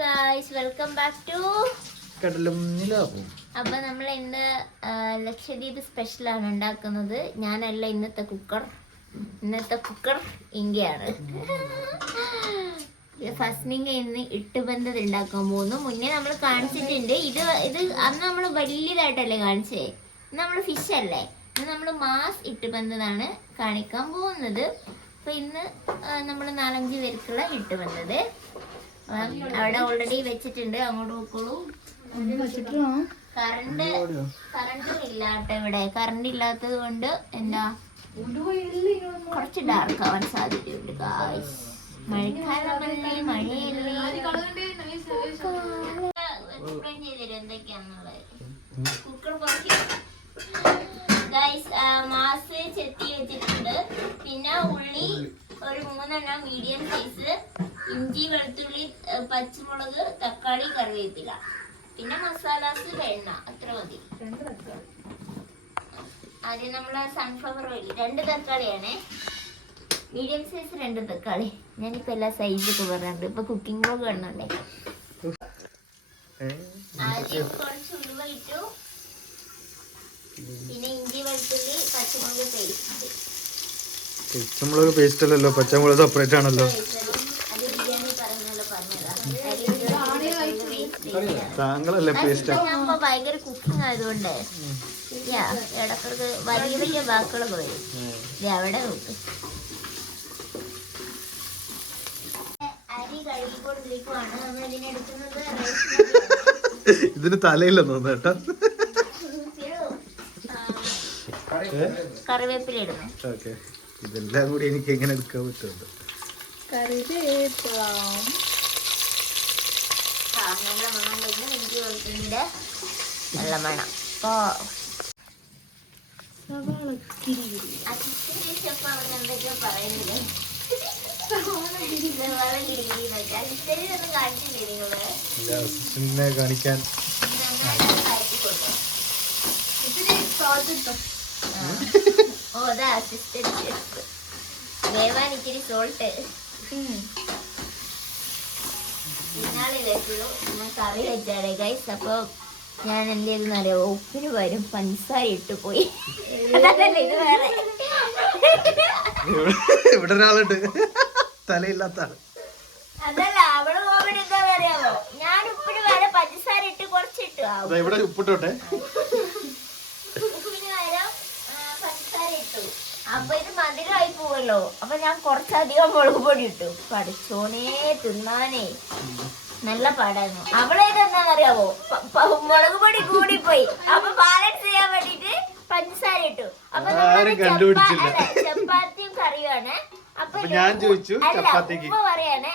Guys, welcome back to കടലും നിലാവും. അപ്പൊ നമ്മൾ ഇന്ന് ലക്ഷദ്വീപ് സ്പെഷ്യലാണ് ഉണ്ടാക്കുന്നത്. ഞാനല്ല ഇന്നത്തെ കുക്കർ ഇങ്കയാണ്. ഫസ്റ്റിങ് ഇന്ന് ഇട്ടുബന്ധത് ഉണ്ടാക്കാൻ പോകുന്നു. മുന്നേ നമ്മൾ കാണിച്ചിട്ടുണ്ട്. ഇത് അന്ന് നമ്മൾ വലിയതായിട്ടല്ലേ കാണിച്ചേ. ഇന്ന് നമ്മൾ ഫിഷ് അല്ലേ, ഇന്ന് നമ്മൾ മാസ് ഇട്ടുബന്ധതാണ് കാണിക്കാൻ പോകുന്നത്. അപ്പൊ ഇന്ന് നമ്മൾ 4-5 പേർക്കുള്ള ഇട്ടുബന്ധത് അവിടെ ഓൾറെഡി വെച്ചിട്ടുണ്ട്. അങ്ങോട്ട് നോക്കോളൂ. കറണ്ട് ഇല്ലാട്ടോ, ഇവിടെ കറണ്ട് ഇല്ലാത്തത് കൊണ്ട് എന്താ കുറച്ച് ഡാർക്ക് ആവാൻ സാധ്യതയുണ്ട്. മഴക്കാലമല്ലേ, മഴയല്ലേ. എക്സ്പ്ലെയിൻ ചെയ്തുതരും എന്തൊക്കെയാന്നുള്ളത്. കുക്കർ മാസ് ചെത്തി വെച്ചിട്ടുണ്ട്. പിന്നെ ഉള്ളി ഒരു 3 മീഡിയം സൈസ്, ഇഞ്ചി, വെളുത്തുള്ളി, പച്ചമുളക്, തക്കാളി, കറിവേപ്പില, പിന്നെ മസാലാസ്, എണ്ണ, അത്ര മതി. ആദ്യം നമ്മള് സൺഫ്ലവർ ഓയിൽ 2 തക്കാളിയാണേ, മീഡിയം സൈസ് 2 തക്കാളി. ഞാനിപ്പോ എല്ലാ സൈസൊക്കെ പറയാറുണ്ട്, ഇപ്പൊ കുക്കിംഗ് ബ്ലോഗ് കാണുന്നുണ്ടേ. ആദ്യം കുറച്ച് ഉലുവ ഇട്ടു, പിന്നെ ഇഞ്ചി, വെളുത്തുള്ളി, പച്ചമുളക് പേസ്റ്റ്. പച്ചമുളക് പേസ്റ്റ് അല്ലല്ലോ, പച്ചമുളക് സെപ്പറേറ്റ് ആണല്ലോ. താങ്കളല്ലേ പേസ്റ്റ്. ഭയങ്കര കുക്കിംഗ് ആയതുകൊണ്ട് ഇടക്കിടക്ക് വലിയ വാക്കുകളൊക്കെ വരും. അവിടെ നോക്ക്. അരി കഴുകിക്കൊണ്ടിരിക്കുവാണ്. നമ്മൾ ഇതിനെടുക്കുന്നത് ഇതിന് തലയില്ലെന്ന് തോന്നുന്നു കേട്ടോ. കറിവേപ്പില ഇടുന്നു. ഓക്കെ, ഇതെല്ലാം കൂടി എനിക്ക് എങ്ങനെ എടുക്കാൻ പറ്റുന്നുണ്ട്. കറിവേപ്പില നല്ല മണം വരുന്നു. ഇഞ്ചി വെളുത്തുള്ളിയുടെ നല്ല മണം. അസിസ്റ്റന്റ് ഷെഫ് അവിടെ എന്തൊക്കെയോ പറയുന്നില്ല. അസിസ്റ്റന്റിനൊന്നും കാണിച്ചില്ലേ നിങ്ങള്? അസിസ്റ്റന്റിനെ കാണിക്കാൻ അസിസ്റ്റന്റ് ഷെഫ് വേവാൻ ഇച്ചിരി സോൾട്ട് പിന്നാലെ വെച്ചുള്ളൂ. ഞാൻ കറി വെച്ചാലേ ഗൈസ്. അപ്പൊ ഞാൻ എന്ത് ചെയ്തെന്ന് അറിയാമോ, ഉപ്പിന് വരും പഞ്ചസാര ഇട്ട് പോയി. അതല്ലേ ഇത് വേറെ. ഇവിടെ ഒരാളുണ്ട് തലയില്ലാത്ത ആള്. അതല്ല, അവള് പോകുമ്പോൾ എന്താന്ന് അറിയാമോ, ഞാൻ ഉപ്പിന് വരെ പഞ്ചസാര ഇട്ട് കുറച്ചിട്ടു. ഇവിടെ ഉപ്പിട്ടോട്ടെ. ഉപ്പിന് വരം പഞ്ചസാര ഇട്ടു. അപ്പൊ ഇത് മധുരമായി പോവല്ലോ. അപ്പൊ ഞാൻ കുറച്ചധികം മുളക് പൊടി ഇട്ടു. പഠിച്ചോനെ, തിന്നാനേ നല്ല പാടായിരുന്നു. അവളേത് എന്താണെന്നറിയാവോ, മുളക് പൊടി കൂടിപ്പോയി. അപ്പൊ ബാലൻസ് ചെയ്യാൻ വേണ്ടിട്ട് പഞ്ചസാര ഇട്ടു. അപ്പൊ ചപ്പാത്തിയും കറിയുമാണ്. അപ്പൊ ഞാൻ ചോദിച്ചു ഉമ്മ പറയാണ്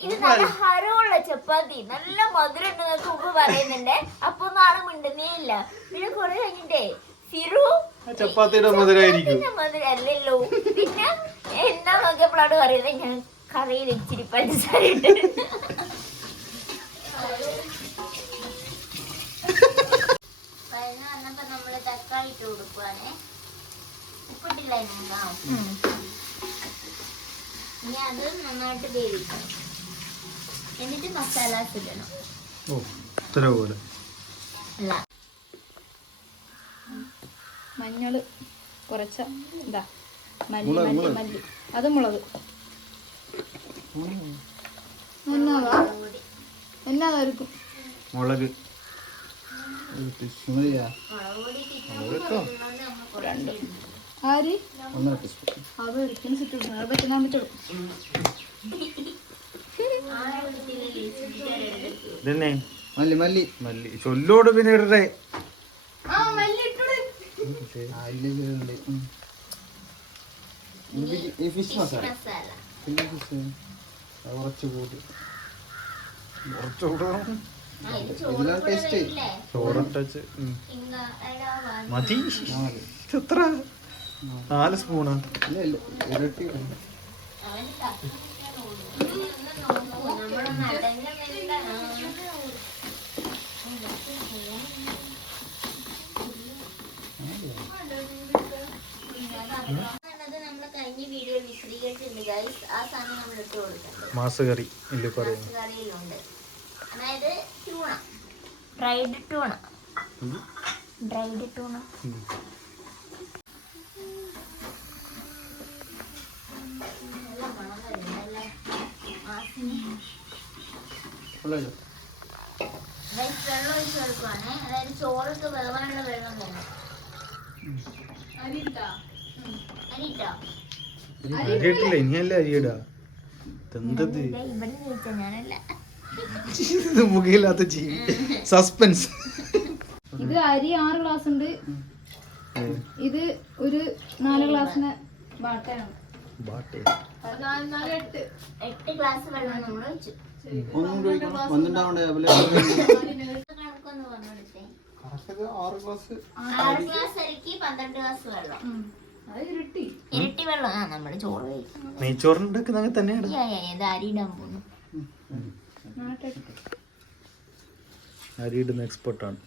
ഇത് നല്ല ഹരമുള്ള ചപ്പാത്തി, നല്ല മധുരം ഉണ്ടെന്നൊക്കെ ഉമ്മ പറയുന്നുണ്ട്. അപ്പൊ ഒന്നും ആരും മിണ്ടുന്നേ ഇല്ല. പിന്നെ കുറെ കഴിഞ്ഞിട്ടേ ചപ്പാത്തിയുടെ മധുരമായിരിക്കും. മധുരല്ലോ. പിന്നെ എന്നാ നോക്കിയപ്പോഴാണ് പറയുന്നത് ഞാൻ കറിയിൽ ഇച്ചിരി പഞ്ചസാര ഇട്ട്. വന്നപ്പോ നമ്മള് തക്കാളി ഇട്ട് കൊടുക്കുവാണേ. ഉപ്പിട്ടില്ല ഇനി അത് നന്നായിട്ട് വേവിക്കണം. എന്നിട്ട് മസാലാസ് ഇടണം. അല്ല, മഞ്ഞള് കുറച്ച ഇതാ, മല്ലി അത് മുളക് എന്നാതായിരിക്കും മുളക് ആരി അത് ഒരിക്കലും സിറ്റ് അത് പറ്റുന്ന പറ്റുള്ളൂ. മല്ലി മല്ലി മല്ലി ചൊല്ലോട് പിന്നെ ഇടട്ടെ. ഫിഷ് മസാല കുറച്ച് കൂടി ചോറിട്ടച്ച് മതി. എത്ര 4 സ്പൂണ്. മാസ് കറി ഇല്ലേ പറയുന്നത്. അതായത് tuna, dried tuna. Dried tuna. നല്ല മണം വരുന്നല്ലേ മാസിന്. വെള്ളം ഒഴിച്ച് കൊടുക്കുവാണേ. അതായത് ചോറൊക്കെ വേവാനുള്ള വെള്ളം തന്നെ. അരിട്ടാ അരിട്ടോ? അരിയിട്ടില്ല, ഇനിയല്ല അരിയിടാ. എന്തത് ഇവിടെ ചോദിച്ചാ ഞാനല്ല. മുഖയില്ലാത്ത ജീവി. സസ്പെൻസ്. ഇത് അരി 6 ഗ്ലാസ് ഉണ്ട്. ഇത് ഒരു 4 ഗ്ലാസിന് ബാട്ടയാണ്. 8 ഗ്ലാസ് വെള്ളം നമ്മൾ വെച്ചു. ഒന്നുണ്ടാവണ്ടേ? കണക്കൊന്ന് പറഞ്ഞെടുത്തേ. 6 ഗ്ലാസ് 6 ഗ്ലാസ് അരിക്ക് 12 ഗ്ലാസ് വെള്ളം. ഇരട്ടി വെള്ളം. ആ നമ്മള് ചോറ് കഴിക്കുന്നു. നെയ്ച്ചോറിന്റെ തന്നെയാണ്. ഇത് അരി ഇടാൻ പോകുന്നു. അരി ഇടുന്ന എക്സ്പെർട്ടാണ്.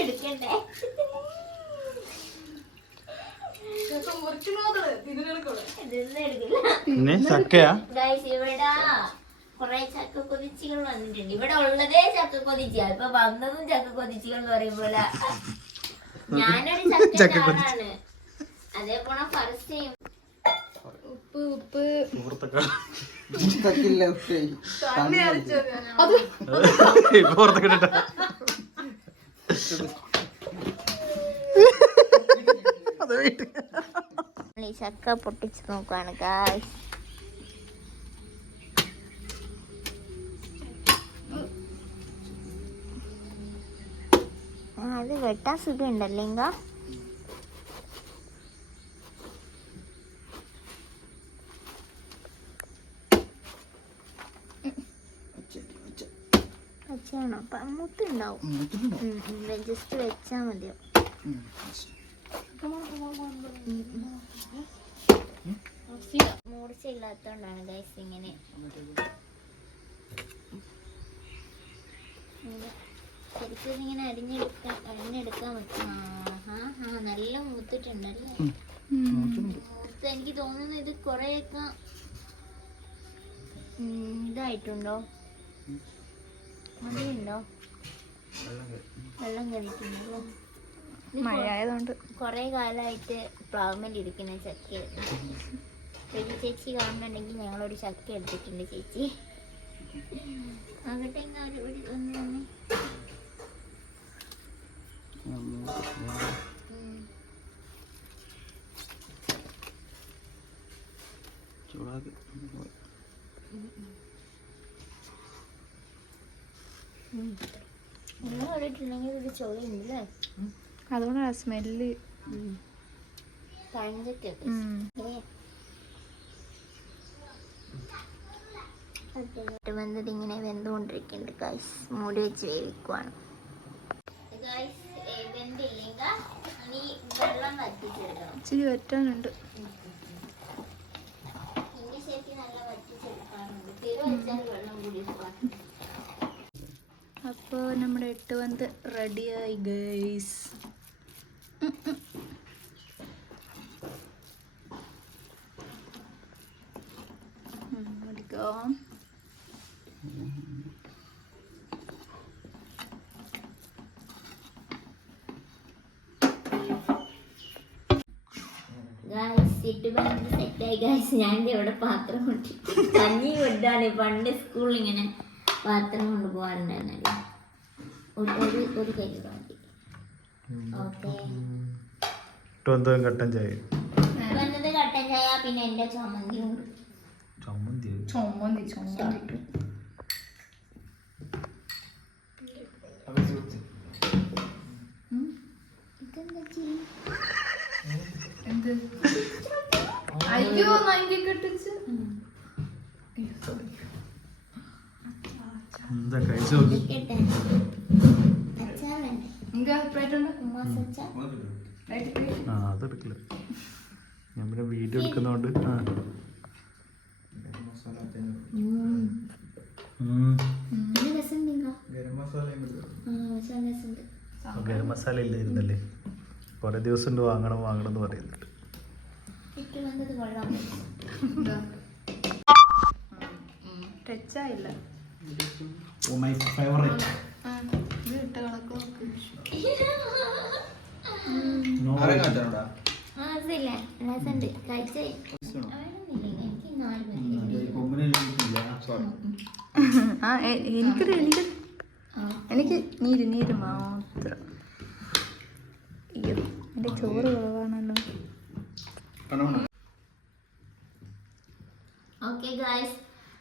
എടുക്കണ്ടേ? ഇതൊന്നും എടുക്കില്ല. പിന്നെ ചക്കയാ? ഗൈസ്, ഇവിടെ കൊറേ ചക്ക കൊതിച്ചികൾ വന്നിട്ടുണ്ട്. ഇവിടെ ഉള്ളതേ ചക്ക കൊതിച്ചിയാ. ഇപ്പൊ വന്നതും ചക്ക കൊതിച്ചികൾ എന്ന് പറയുമ്പോലെ ഞാനൊരു ചക്കക്കാരനാണ്. അതേപോലെ പരസ്യം ഉപ്പ് ഉപ്പ് ഈ ചക്ക പൊട്ടിച്ച് നോക്കുവാണ് ഗായ്സ്. അത് വെട്ടാൻ സുഖം ഉണ്ടല്ലേ? ഇങ്ങ വെച്ചാണോ? മുത്തുണ്ടാവും. ജസ്റ്റ് വെച്ചാ മതിയോ? മൂർച്ച ഇല്ലാത്തോണ്ടാണ് ഗൈസ് ഇങ്ങനെ. ശരിക്കും ഇങ്ങനെ അരിഞ്ഞെടുക്കാൻ പറ്റും. നല്ല മൂത്തിട്ടുണ്ടല്ലേ? മൂത്ത് എനിക്ക് തോന്നുന്നു ഇത് കൊറേയൊക്കെ ഇതായിട്ടുണ്ടോ? മതിയുണ്ടോ? വെള്ളം കഴിക്കുന്നുണ്ടോ? മഴയായതുകൊണ്ട് കൊറേ കാലമായിട്ട് പ്ലാവുമ്മേലിരിക്കുന്ന ചക്കയായിരുന്നു. ഒരു ചേച്ചി കാണുന്നുണ്ടെങ്കിൽ ഞങ്ങളൊരു ചക്ക എടുത്തിട്ടുണ്ട് ചേച്ചി. അങ്ങോട്ട് ഒന്ന് വന്നേ. നിങ്ങൾ ഇട്ടിട്ടുണ്ടെങ്കിൽ ഒരു ചോളയുണ്ടല്ലേ? അതുകൊണ്ടാണ് സ്മെല്ല്. പഴഞ്ചക്കൊക്കെ വന്നത് ഇങ്ങനെ വെന്തുകൊണ്ടിരിക്കുന്നുണ്ട് ഗൈസ്. മൂടി വെച്ച് വേവിക്കുവാണ് ഗൈസ്. വെന്തില്ലെങ്കിൽ ഇനി വെള്ളം വറ്റിച്ചെടുക്കണം. ഇച്ചിരി വറ്റാനുണ്ട്. ഇതിന്റെ ശരിക്കും നല്ല വറ്റിച്ചെടുക്കാനുണ്ട്. തിരുവച്ചാൽ വെള്ളം കൂടി പോകാൻ. അപ്പോൾ നമ്മുടെ 8 വന്ന് റെഡിയായി ഗൈസ്. എടുക്കാം. സെറ്റായി ഗൈസ്. ഞാൻ ഇവിടെ പാത്രം കൊണ്ട് കഞ്ഞി കൊണ്ടാണ് പണ്ട് സ്കൂളിൽ ഇങ്ങനെ പാത്രം കൊണ്ടുപോകാറുണ്ടായിരുന്നല്ലോ. ഒരു കരി മതി. ഓക്കെ, കട്ടൻ ചായ. വന്നത് കട്ടൻ ചായ. പിന്നെ എന്റെ ചമ്മന്തി ഉണ്ട്. ചമ്മന്തി എന്ത്? അയ്യോ കെട്ടിച്ച് എന്താ കഴിച്ചു നോക്കി. അതെടുക്കില്ല, ഞാൻ പിന്നെ വീഡിയോ എടുക്കുന്നോണ്ട്. ഗരം മസാല ഇല്ലായിരുന്നല്ലേ? കുറെ ദിവസം ഉണ്ട് വാങ്ങണം എന്ന് പറയുന്നുണ്ട്. ടച്ചായില്ല. Oh my favourite. ഇത് ഇട്ട കണക്ക് നോക്ക്. ആ അതില്ലേ രസമുണ്ട് കഴിച്ചേ. വേണമെന്നില്ല, എനിക്ക് 4 മതി. എനിക്ക് നീര് മാത്രം. അയ്യോ എൻ്റെ ചോറ് കുറവാണല്ലോ. ഓക്കെ ഗായ്സ്,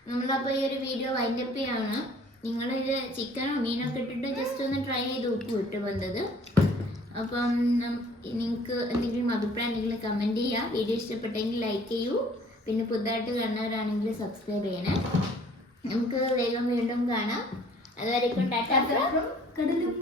നമ്മളപ്പോൾ ഈ ഒരു വീഡിയോ വൈൻഡപ്പ് ചെയ്യാണ്. നിങ്ങളിത് ചിക്കനോ മീനൊക്കെ ഇട്ടിട്ട് ജസ്റ്റ് ഒന്ന് ട്രൈ ചെയ്ത് ഉപ്പ് ഇട്ട് വന്നത്. അപ്പം നിങ്ങൾക്ക് എന്തെങ്കിലും അഭിപ്രായം ഉണ്ടെങ്കിൽ കമൻറ്റ് ചെയ്യുക. വീഡിയോ ഇഷ്ടപ്പെട്ടെങ്കിൽ ലൈക്ക് ചെയ്യൂ. പിന്നെ പുതുതായിട്ട് കാണുന്നവരാണെങ്കിൽ സബ്സ്ക്രൈബ് ചെയ്യണേ. നമുക്ക് വേഗം വീണ്ടും കാണാം. അതുവരെയ്ക്കും ടാറ്റാ ഫ്രം കടലും.